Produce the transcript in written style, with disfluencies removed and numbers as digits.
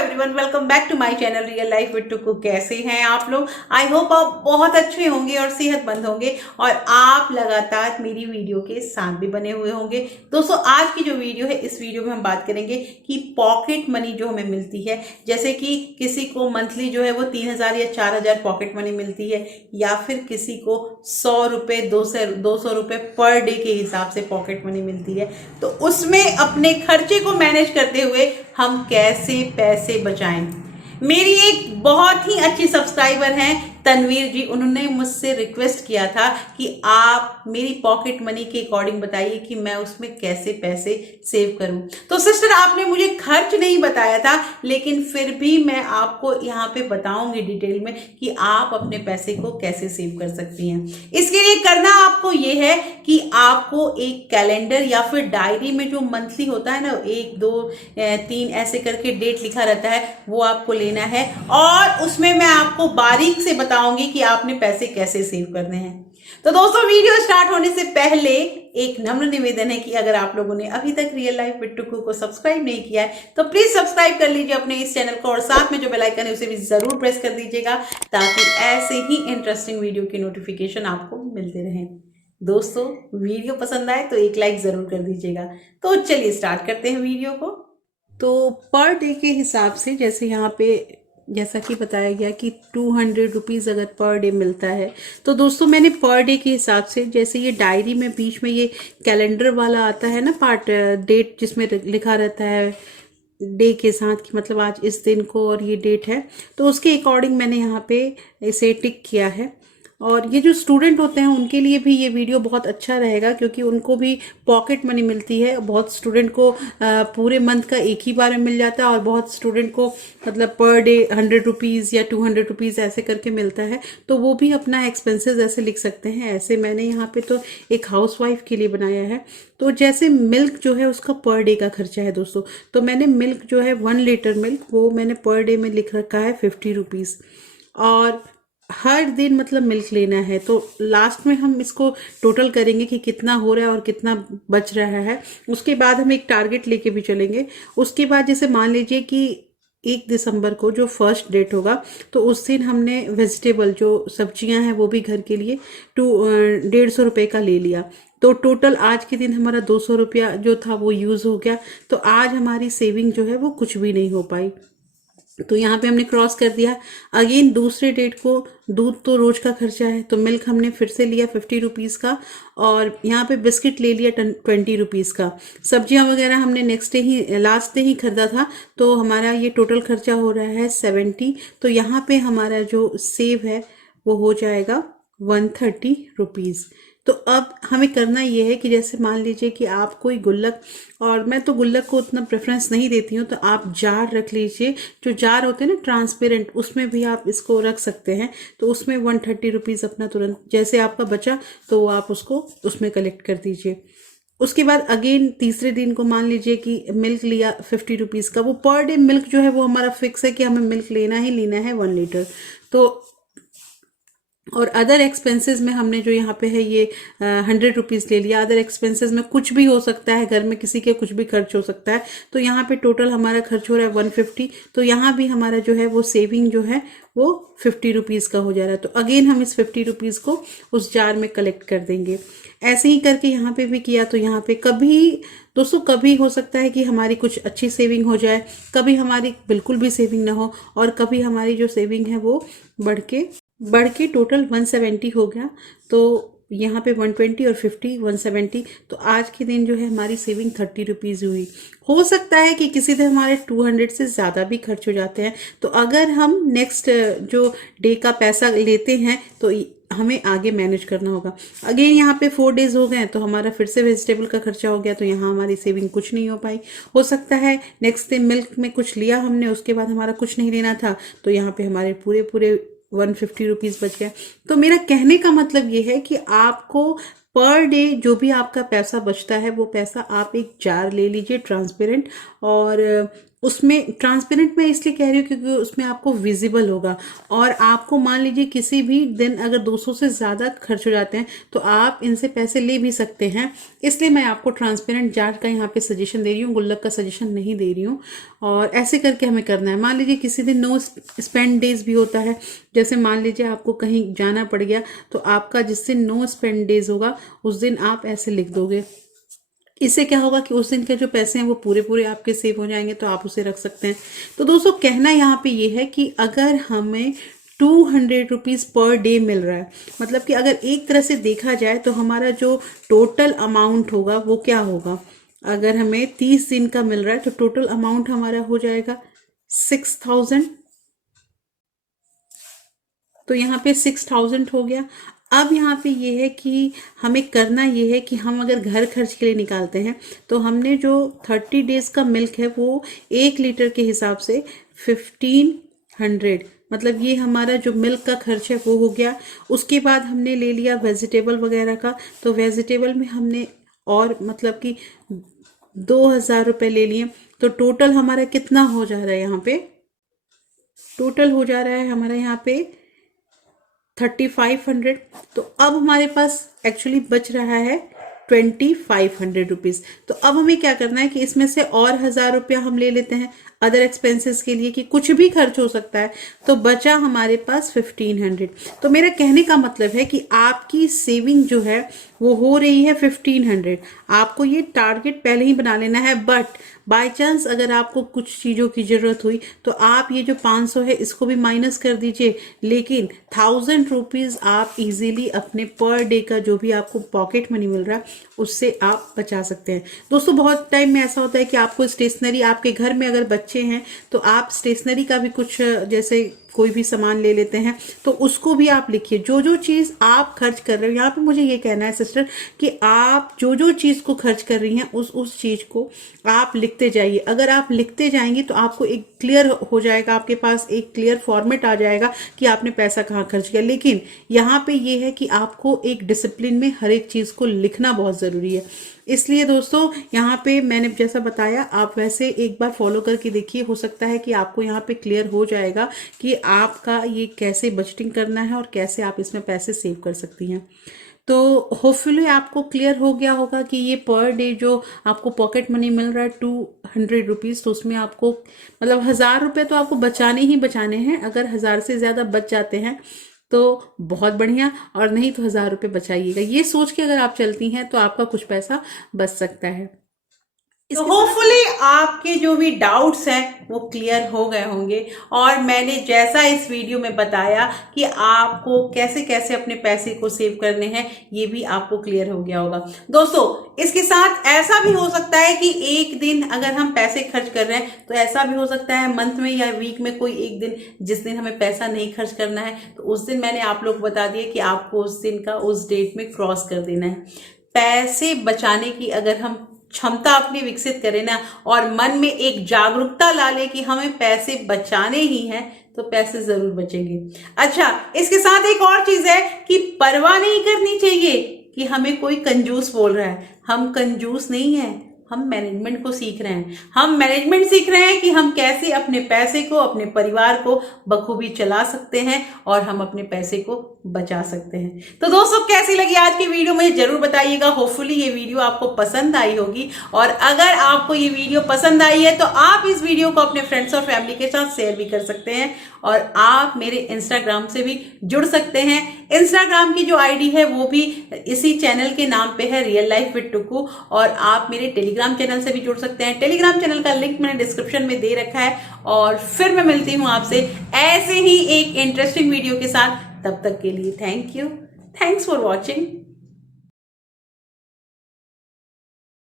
Everyone, welcome back to my channel real life with Tuku. कैसे हैं आप लोग? आई होप आप बहुत अच्छे होंगे और सेहतमंद होंगे और आप लगातार मेरी वीडियो के साथ भी बने हुए होंगे। दोस्तों, आज की जो वीडियो है, इस वीडियो में हम बात करेंगे कि पॉकेट मनी जो हमें मिलती है, जैसे कि किसी को मंथली जो है वो 3,000 या 4,000 पॉकेट मनी मिलती है, या फिर किसी को 100 रुपये 200 रुपये पर डे के हिसाब से पॉकेट मनी मिलती है। तो उसमें अपने खर्चे को मैनेज करते हुए हम कैसे पैसे बचाएं। मेरी एक बहुत ही अच्छी सब्सक्राइबर हैं तनवीर जी, उन्होंने मुझसे रिक्वेस्ट किया था कि आप मेरी पॉकेट मनी के अकॉर्डिंग बताइए कि मैं उसमें कैसे पैसे सेव करूं। तो सिस्टर, आपने मुझे खर्च नहीं बताया था, लेकिन फिर भी मैं आपको यहाँ पे बताऊंगी डिटेल में कि आप अपने पैसे को कैसे सेव कर सकती हैं। इसके लिए करना आपको ये है कि आपको एक कैलेंडर या फिर डायरी में जो मंथली होता है ना, 1 2 3 ऐसे करके डेट लिखा रहता है, वो आपको लेना है और उसमें मैं आपको बारीक से बताऊंगी कि आपने पैसे कैसे सेव करने हैं। तो दोस्तों, वीडियो स्टार्ट होने से पहले एक नम्र निवेदन है कि अगर आप लोगों ने अभी तक रियल लाइफ विद टुकू को सब्सक्राइब नहीं किया है तो प्लीज सब्सक्राइब कर लीजिए अपने इस चैनल को, और साथ में जो बेल आइकन है उसे भी जरूर प्रेस कर दीजिएगा ताकि ऐसे ही इंटरेस्टिंग वीडियो की नोटिफिकेशन आपको मिलते रहें। दोस्तों, वीडियो पसंद आए तो एक लाइक जरूर कर दीजिएगा। तो चलिए स्टार्ट करते हैं वीडियो को। तो पर डे के हिसाब से, जैसे यहाँ पे जैसा कि बताया गया कि 200 रुपीज़ अगर पर डे मिलता है, तो दोस्तों मैंने पर डे के हिसाब से, जैसे ये डायरी में बीच में ये कैलेंडर वाला आता है ना पार्ट, डेट जिसमें लिखा रहता है डे के साथ कि मतलब आज इस दिन को और ये डेट है, तो उसके अकॉर्डिंग मैंने यहाँ पे इसे टिक किया है। और ये जो स्टूडेंट होते हैं उनके लिए भी ये वीडियो बहुत अच्छा रहेगा, क्योंकि उनको भी पॉकेट मनी मिलती है। बहुत स्टूडेंट को पूरे मंथ का एक ही बार में मिल जाता है और बहुत स्टूडेंट को मतलब पर डे 100 रुपीज़ या 200 रुपीज़ ऐसे करके मिलता है, तो वो भी अपना एक्सपेंसेस ऐसे लिख सकते हैं। ऐसे मैंने यहाँ पे तो एक हाउसवाइफ के लिए बनाया है। तो जैसे मिल्क जो है उसका पर डे का खर्चा है दोस्तों, तो मैंने मिल्क जो है 1 लीटर मिल्क, वो मैंने पर डे में लिख रखा है 50 रुपीज़, और हर दिन मतलब मिल्क लेना है। तो लास्ट में हम इसको टोटल करेंगे कि कितना हो रहा है और कितना बच रहा है। उसके बाद हम एक टारगेट लेके भी चलेंगे। उसके बाद जैसे मान लीजिए कि 1 दिसंबर को जो फर्स्ट डेट होगा, तो उस दिन हमने वेजिटेबल जो सब्जियां हैं वो भी घर के लिए 150 रुपये का ले लिया। तो टोटल आज के दिन हमारा 200 रुपया जो था वो यूज़ हो गया। तो आज हमारी सेविंग जो है वो कुछ भी नहीं हो पाई। तो यहाँ पे हमने क्रॉस कर दिया। अगेन दूसरे डेट को दूध तो रोज का खर्चा है, तो मिल्क हमने फिर से लिया 50 रुपीज़ का, और यहाँ पे बिस्किट ले लिया 20 रुपीज़ का। सब्जियाँ वगैरह हमने नेक्स्ट डे ही, लास्ट डे ही खरीदा था, तो हमारा ये टोटल खर्चा हो रहा है 70। तो यहाँ पे हमारा जो सेव है वो हो जाएगा 130 रुपीज़। तो अब हमें करना ये है कि जैसे मान लीजिए कि आप कोई गुल्लक, और मैं तो गुल्लक को उतना प्रेफरेंस नहीं देती हूँ, तो आप जार रख लीजिए। जो जार होते हैं ना ट्रांसपेरेंट, उसमें भी आप इसको रख सकते हैं। तो उसमें 130 रुपीज़ अपना तुरंत जैसे आपका बचा तो आप उसको उसमें कलेक्ट कर दीजिए। उसके बाद अगेन तीसरे दिन को मान लीजिए कि मिल्क लिया 50 रुपीज़ का। वो पर डे मिल्क जो है वो हमारा फिक्स है कि हमें मिल्क लेना ही लेना है 1 लीटर। तो और अदर एक्सपेंसेस में हमने जो यहाँ पे है ये 100 रुपीज़ ले लिया। अदर एक्सपेंसेस में कुछ भी हो सकता है, घर में किसी के कुछ भी खर्च हो सकता है। तो यहाँ पे टोटल हमारा खर्च हो रहा है 150। तो यहाँ भी हमारा जो है वो सेविंग जो है वो 50 रुपीज़ का हो जा रहा है। तो अगेन हम इस 50 रुपीज़ को उस जार में कलेक्ट कर देंगे। ऐसे ही करके यहाँ पे भी किया। तो यहाँ पे कभी दोस्तों, कभी हो सकता है कि हमारी कुछ अच्छी सेविंग हो जाए, कभी हमारी बिल्कुल भी सेविंग ना हो, और कभी हमारी जो सेविंग है वो बढ़ के टोटल 170 हो गया। तो यहाँ पे 120 और 50 170। तो आज के दिन जो है हमारी सेविंग 30 रुपीज़ हुई। हो सकता है कि किसी दिन हमारे 200 से ज़्यादा भी खर्च हो जाते हैं। तो अगर हम नेक्स्ट जो डे का पैसा लेते हैं तो हमें आगे मैनेज करना होगा। अगेन यहाँ पे 4 डेज हो गए, तो हमारा फिर से वेजिटेबल का खर्चा हो गया। तो यहाँ हमारी सेविंग कुछ नहीं हो पाई। हो सकता है नेक्स्ट डे मिल्क में कुछ लिया हमने, उसके बाद हमारा कुछ नहीं लेना था, तो यहाँ पे हमारे पूरे 150 रुपीज़ बच गया। तो मेरा कहने का मतलब ये है कि आपको पर डे जो भी आपका पैसा बचता है वो पैसा आप एक जार ले लीजिए ट्रांसपेरेंट, और उसमें ट्रांसपेरेंट मैं इसलिए कह रही हूँ क्योंकि उसमें आपको विजिबल होगा। और आपको मान लीजिए किसी भी दिन अगर 200 से ज़्यादा खर्च हो जाते हैं तो आप इनसे पैसे ले भी सकते हैं, इसलिए मैं आपको ट्रांसपेरेंट जार का यहाँ पे सजेशन दे रही हूँ, गुल्लक का सजेशन नहीं दे रही हूँ। और ऐसे करके हमें करना है। मान लीजिए किसी दिन नो स्पेंड डेज भी होता है, जैसे मान लीजिए आपको कहीं जाना पड़ गया तो आपका जिस दिन नो स्पेंड डेज होगा उस दिन आप ऐसे लिख दोगे। इससे क्या होगा कि उस दिन के जो पैसे हैं वो पूरे पूरे आपके सेव हो जाएंगे, तो आप उसे रख सकते हैं। तो दोस्तों कहना यहाँ पे ये है कि अगर हमें 200 रुपीज़ पर डे मिल रहा है, मतलब कि अगर एक तरह से देखा जाए तो हमारा जो टोटल अमाउंट होगा वो क्या होगा। अगर हमें 30 दिन का मिल रहा है तो टोटल अमाउंट हमारा हो जाएगा 6000। तो यहाँ पे 6000 हो गया। अब यहाँ पे ये है कि हमें करना ये है कि हम अगर घर खर्च के लिए निकालते हैं तो हमने जो 30 डेज का मिल्क है वो 1 लीटर के हिसाब से 1500, मतलब ये हमारा जो मिल्क का खर्च है वो हो गया। उसके बाद हमने ले लिया वेजिटेबल वगैरह का, तो वेजिटेबल में हमने और मतलब कि 2000 रुपये ले लिए। तो टोटल हमारा कितना हो जा रहा है यहाँ पे, टोटल हो जा रहा है हमारा यहाँ पे 3500। तो अब हमारे पास एक्चुअली बच रहा है 2500 रुपीज़। तो अब हमें क्या करना है कि इसमें से और 1000 रुपया हम ले लेते हैं अदर एक्सपेंसेस के लिए, कि कुछ भी खर्च हो सकता है। तो बचा हमारे पास 1500। तो मेरा कहने का मतलब है कि आपकी सेविंग जो है वो हो रही है 1500। आपको ये टारगेट पहले ही बना लेना है, बट बाय चांस अगर आपको कुछ चीज़ों की ज़रूरत हुई तो आप ये जो 500 है इसको भी माइनस कर दीजिए, लेकिन 1000 रुपीज़ आप इजीली अपने पर डे का जो भी आपको पॉकेट मनी मिल रहा है उससे आप बचा सकते हैं। दोस्तों बहुत टाइम में ऐसा होता है कि आपको स्टेशनरी, आपके घर में अगर बच्चे हैं तो आप स्टेशनरी का भी कुछ जैसे कोई भी सामान ले लेते हैं तो उसको भी आप लिखिए, जो जो चीज़ आप खर्च कर रहे हो। यहाँ पे मुझे ये कहना है सिस्टर कि आप जो जो चीज़ को खर्च कर रही हैं उस चीज़ को आप लिखते जाइए। अगर आप लिखते जाएंगी तो आपको एक क्लियर हो जाएगा, आपके पास एक क्लियर फॉर्मेट आ जाएगा कि आपने पैसा कहाँ खर्च किया। लेकिन यहाँ पे ये है कि आपको एक डिसिप्लिन में हर एक चीज़ को लिखना बहुत ज़रूरी है। इसलिए दोस्तों यहाँ पे मैंने जैसा बताया आप वैसे एक बार फॉलो करके देखिए, हो सकता है कि आपको यहाँ पे क्लियर हो जाएगा कि आपका ये कैसे बजटिंग करना है और कैसे आप इसमें पैसे सेव कर सकती हैं। तो होपफुली आपको क्लियर हो गया होगा कि ये पर डे जो आपको पॉकेट मनी मिल रहा है 200 रुपीज़, तो उसमें आपको मतलब 1000 रुपये तो आपको बचाने ही बचाने हैं। अगर 1000 से ज़्यादा बच जाते हैं तो बहुत बढ़िया, और नहीं तो 1000 रुपये बचाइएगा। ये सोच के अगर आप चलती हैं तो आपका कुछ पैसा बच सकता है। तो होपफुली आपके जो भी डाउट्स हैं वो क्लियर हो गए होंगे, और मैंने जैसा इस वीडियो में बताया कि आपको कैसे कैसे अपने पैसे को सेव करने हैं ये भी आपको क्लियर हो गया होगा। दोस्तों इसके साथ ऐसा भी हो सकता है कि एक दिन अगर हम पैसे खर्च कर रहे हैं तो ऐसा भी हो सकता है मंथ में या वीक में कोई एक दिन जिस दिन हमें पैसा नहीं खर्च करना है, तो उस दिन मैंने आप लोग बता दिया कि आपको उस दिन का उस डेट में क्रॉस कर देना है। पैसे बचाने की अगर हम क्षमता अपनी विकसित करें ना, और मन में एक जागरूकता ला ले कि हमें पैसे बचाने ही हैं, तो पैसे जरूर बचेंगे। अच्छा, इसके साथ एक और चीज है कि परवाह नहीं करनी चाहिए कि हमें कोई कंजूस बोल रहा है। हम कंजूस नहीं है, हम मैनेजमेंट को सीख रहे हैं। हम मैनेजमेंट सीख रहे हैं कि हम कैसे अपने पैसे को, अपने परिवार को बखूबी चला सकते हैं और हम अपने पैसे को बचा सकते हैं। तो दोस्तों कैसी लगी आज की वीडियो मुझे जरूर बताइएगा। होपफुली ये वीडियो आपको पसंद आई होगी, और अगर आपको ये वीडियो पसंद आई है तो आप इस वीडियो को अपने फ्रेंड्स और फैमिली के साथ शेयर भी कर सकते हैं, और आप मेरे इंस्टाग्राम से भी जुड़ सकते हैं। इंस्टाग्राम की जो आईडी है वो भी इसी चैनल के नाम पे है, रियल लाइफ विद टुकू, और आप मेरे टेलीग्राम चैनल से भी जुड़ सकते हैं। टेलीग्राम चैनल का लिंक मैंने डिस्क्रिप्शन में दे रखा है। और फिर मैं मिलती हूँ आपसे ऐसे ही एक इंटरेस्टिंग वीडियो के साथ। तब तक के लिए thank you, thanks for watching.